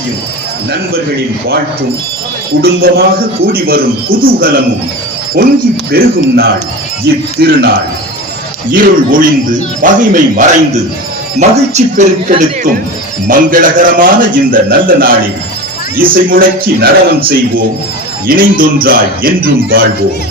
மகிழ்ச்சியும் நண்பர்களின் வாழ்த்தும் குடும்பமாக கூடி வரும் குதூகலமும் பொங்கி பெருகும் நாள் இத்திருநாள். இருள் ஒளிந்து பகைமை மறைந்து மகிழ்ச்சி பெருக்கெடுக்கும் மங்களகரமான இந்த நல்ல நாளில் இசை முழக்கி நடனம் செய்வோம், இணைந்தொன்றாய் என்றும் வாழ்வோம்.